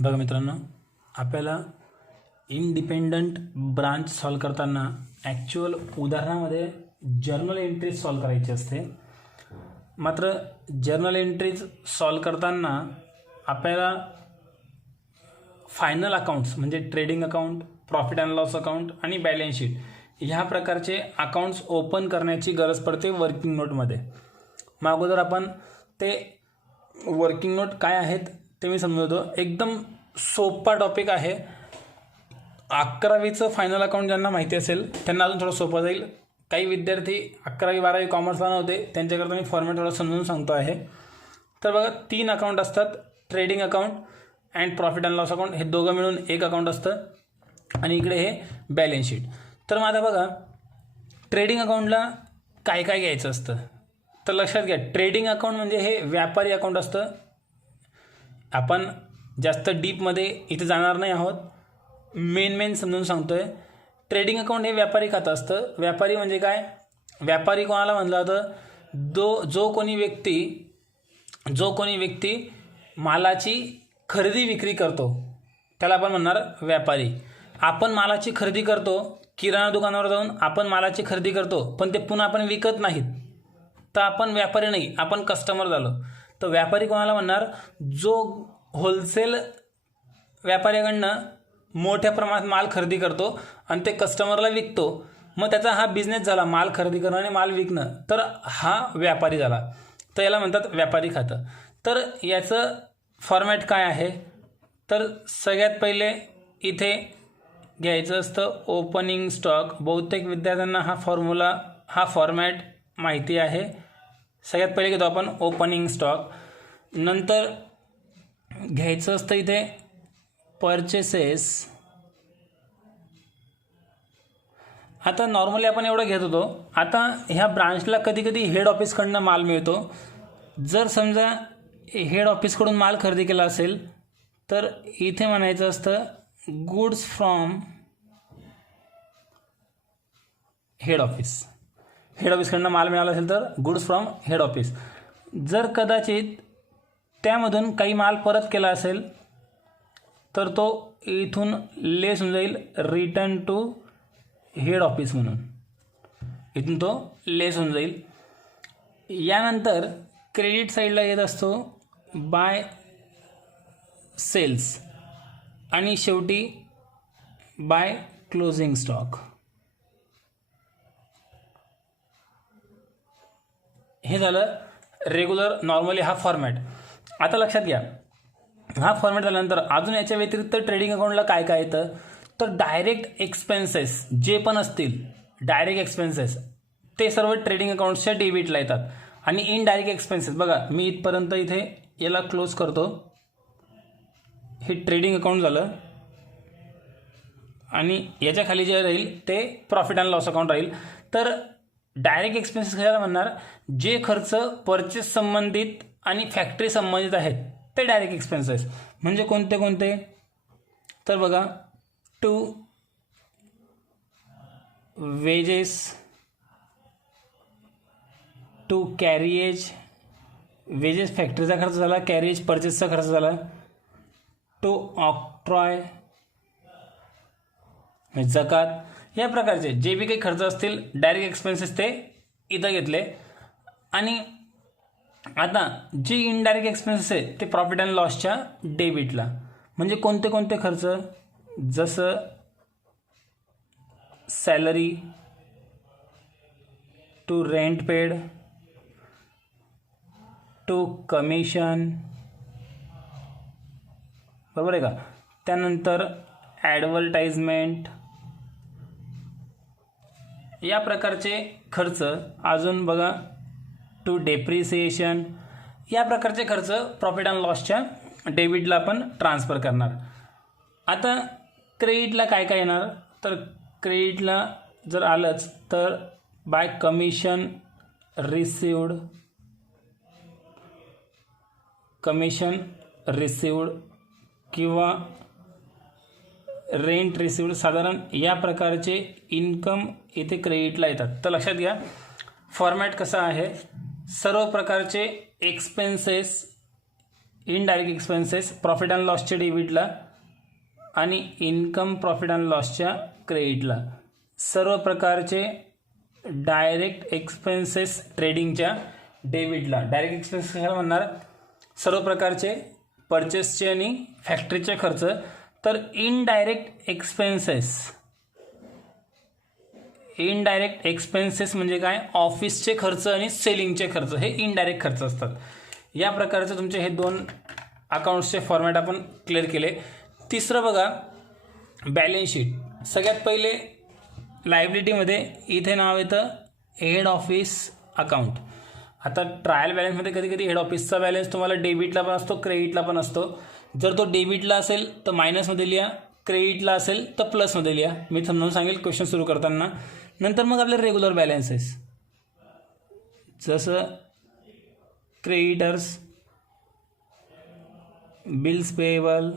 बघा मित्रांनो, आपल्याला इंडिपेंडंट ब्रांच सॉल्व करताना ॲक्च्युअल उदाहरणामध्ये जर्नल एंट्रीज सॉल्व करायची असते. मात्र जर्नल एंट्रीज सॉल्व करताना आपल्याला फायनल अकाउंट्स म्हणजे trading account, profit and loss account आणि बॅलन्स शीट ह्या प्रकारचे अकाउंट्स ओपन करण्याची गरज पडते वर्किंग नोटमध्ये. मग अगोदर आपण ते वर्किंग नोट काय आहेत ते मी समजवतो. एकदम सोपा टॉपिक आहे. 11वीचं फायनल अकाउंट ज्यांना माहिती असेल त्यांना अजून थोडं सोपं जाईल. काही विद्यार्थी 11वी 12वी कॉमर्सला नव्हते, त्यांच्याकरता मी फॉर्मॅट थोडा समजून सांगतो आहे. तर बघा, 3 अकाउंट असतात. Trading account and profit and loss account हे दोघं मिळून एक अकाउंट असतं आणि इकडे हे बॅलन्स शीट. तर मग आता बघा, ट्रेडिंग अकाउंटला काय काय घ्यायचं असतं तर लक्षात घ्या, ट्रेडिंग अकाउंट म्हणजे हे व्यापारी अकाउंट असतं. आपण जास्त डीपमध्ये इथे जाणार नाही आहोत, मेन समजून सांगतोय. ट्रेडिंग अकाउंट हे व्यापारी खातं असतं. व्यापारी म्हणजे काय? व्यापारी कोणाला म्हणलं जातं? जो कोणी व्यक्ती मालाची खरेदी विक्री करतो त्याला आपण म्हणणार व्यापारी. आपण मालाची खरेदी करतो, किराणा दुकानावर जाऊन आपण मालाची खरेदी करतो, पण ते पुन्हा आपण विकत नाहीत, तर आपण व्यापारी नाही, आपण कस्टमर झालो. तर व्यापारी कोणाला म्हणणार? जो होलसेल व्यापाऱ्याकडनं मोठ्या प्रमाणात माल खरेदी करतो आणि ते कस्टमरला विकतो. मग त्याचा हा बिझनेस झाला, माल खरेदी करणं आणि माल विकणं. तर हा व्यापारी झाला. तर याला म्हणतात व्यापारी खातं. तर याचं फॉर्मॅट काय आहे? तर सगळ्यात पहिले इथे घ्यायचं असतं ओपनिंग स्टॉक. बहुतेक विद्यार्थ्यांना हा फॉर्मॅट माहिती आहे. सगळ्यात पहिले घेतो आपण ओपनिंग स्टॉक. नंतर घ्यायचं असतं इथे परचेसेस. आता नॉर्मली आपण एवढं घेत होतो. आता ह्या ब्रांचला कधी कधी हेड ऑफिसकडनं माल मिळतो. जर समजा हेड ऑफिसकडून माल खरेदी केला असेल तर इथे म्हणायचं असतं goods from head office. Head ऑफिसकडनं माल मिळाला असेल तर गुड्स फ्रॉम हेड ऑफिस. जर कदाचित त्यामधून काही माल परत केला असेल तर तो इथून लेस होऊन जाईल रिटर्न टू हेड ऑफिस म्हणून. इथून तो लेस होऊन जाईल. यानंतर क्रेडिट साईडला येत असतो बाय सेल्स आणि शेवटी बाय क्लोजिंग स्टॉक. हे झालं रेग्युलर नॉर्मली हा फॉर्मॅट. आता लक्षात घ्या, हा फॉर्मॅट झाल्यानंतर अजून याच्या व्यतिरिक्त ट्रेडिंग अकाउंटला काय काय येतं तर डायरेक्ट एक्सपेन्सेस जे पण असतील, डायरेक्ट एक्सपेन्सेस ते सर्व ट्रेडिंग अकाउंटच्या डेबिटला येतात. आणि इनडायरेक्ट एक्सपेन्सेस बघा, मी इथपर्यंत इथे याला क्लोज करतो. हे ट्रेडिंग अकाउंट झालं आणि याच्या खाली जे राहील ते प्रॉफिट अँड लॉस अकाउंट राहील. तर डायरेक्ट एक्सपेन्सेस कशाला म्हणणार? जे खर्च परचेस संबंधित आणि फॅक्टरी संबंधित आहेत ते डायरेक्ट एक्सपेन्सेस. म्हणजे कोणते कोणते? तर बघा, टू वेजेस, टू कॅरिएज, वेजेस फॅक्टरीचा खर्च झाला, कॅरिएज परचेसचा खर्च झाला, टू ऑक्ट्रॉय जकात. या प्रकारचे जे बी काही खर्च असतील डायरेक्ट एक्सपेन्सेस ते इथं घेतले. आणि आता जे इनडायरेक्ट एक्सपेन्सेस आहे ते प्रॉफिट अँड लॉसच्या डेबिटला. म्हणजे कोणते कोणते खर्च? जसं salary, to rent paid, to commission, बरोबर आहे का? त्यानंतर ॲडव्हर्टाइजमेंट, या प्रकारचे खर्च. अजून बघा, टू डेप्रिसिएशन, या प्रकारचे खर्च प्रॉफिट अँड लॉसच्या डेबिटला आपण ट्रान्सफर करणार. आता क्रेडिटला काय काय येणार? तर क्रेडिटला जर आलंच तर बाय कमिशन रिसिवड किंवा रेंट रिसिवड, साधारण या प्रकारचे इन्कम इथे क्रेडिटला येतात. तर लक्षात घ्या फॉर्मॅट कसा आहे. सर्व प्रकारचे expenses indirect expenses profit and लॉसच्या डेबिटला आणि इन्कम प्रॉफिट अँड लॉसच्या क्रेडिटला. सर्व प्रकारचे डायरेक्ट एक्सपेन्सेस ट्रेडिंगच्या डेबिटला. डायरेक्ट एक्सपेन्सेस काय म्हणणार, सर्व प्रकारचे परचेसचे आणि फॅक्टरीचे खर्च. तर इनडायरेक्ट एक्सपेन्सेस म्हणजे काय, ऑफिसचे खर्च आणि सेलिंगचे खर्च हे इनडायरेक्ट खर्च असतात. या प्रकारचे तुमचे हे 2 अकाउंट्सचे फॉर्मॅट आपण क्लिअर केले. तिसरं बघा बॅलन्स शीट. सगळ्यात पहिले लायबिलिटीमध्ये इथे नाव येतं हेड ऑफिस अकाउंट. आता ट्रायल बॅलन्समध्ये कधी कधी हेड ऑफिसचा बॅलन्स तुम्हाला डेबिटला पण असतो, क्रेडिटला पण असतो. जर तो डेबिटला असेल तर मायनसमध्ये लिहा, क्रेडिटला असेल तर प्लसमध्ये लिहा. मी समजावून सांगेल क्वेश्चन सुरू करताना. नंतर मग आपले रेग्युलर बॅलन्सेस जसं creditors, bills payable,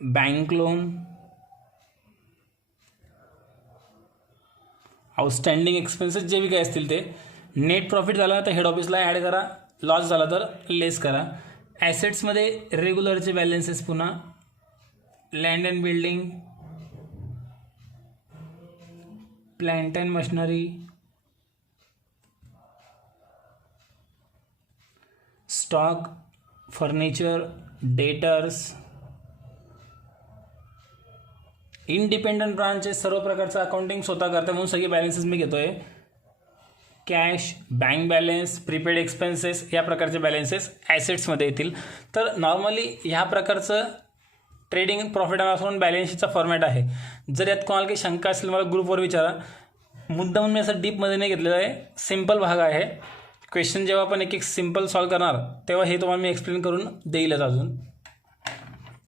bank loan, outstanding expenses जे बी काही असतील ते. नेट प्रॉफिट झाला तर हेड ऑफिसला ॲड करा, लॉस झाला तर लेस करा. ॲसेट्समध्ये रेग्युलरचे बॅलन्सेस पुन्हा land and building, plant and machinery, stock, furniture, debtors. Independent ब्रांचचे सर्व प्रकारचं अकाउंटिंग स्वतः करते म्हणून सगळे बॅलन्सेस मी घेतो आहे. Cash, bank balance, prepaid expenses या प्रकारचे बॅलन्सेस ॲसेट्समध्ये येतील. तर नॉर्मली ह्या प्रकारचं ट्रेडिंग प्रॉफिट अँड लॉस म्हणून बॅलन्स शीटचा फॉर्मॅट आहे. जर यात कोणाला काही शंका असेल मला ग्रुपवर विचारा. मुद्दामून मी असं डीपमध्ये नाही घेतलेलं आहे, सिम्पल भाग आहे. क्वेश्चन जेव्हा आपण एक एक सिम्पल सॉल्व करणार तेव्हा हे तुम्हाला मी एक्सप्लेन करून देईलच अजून.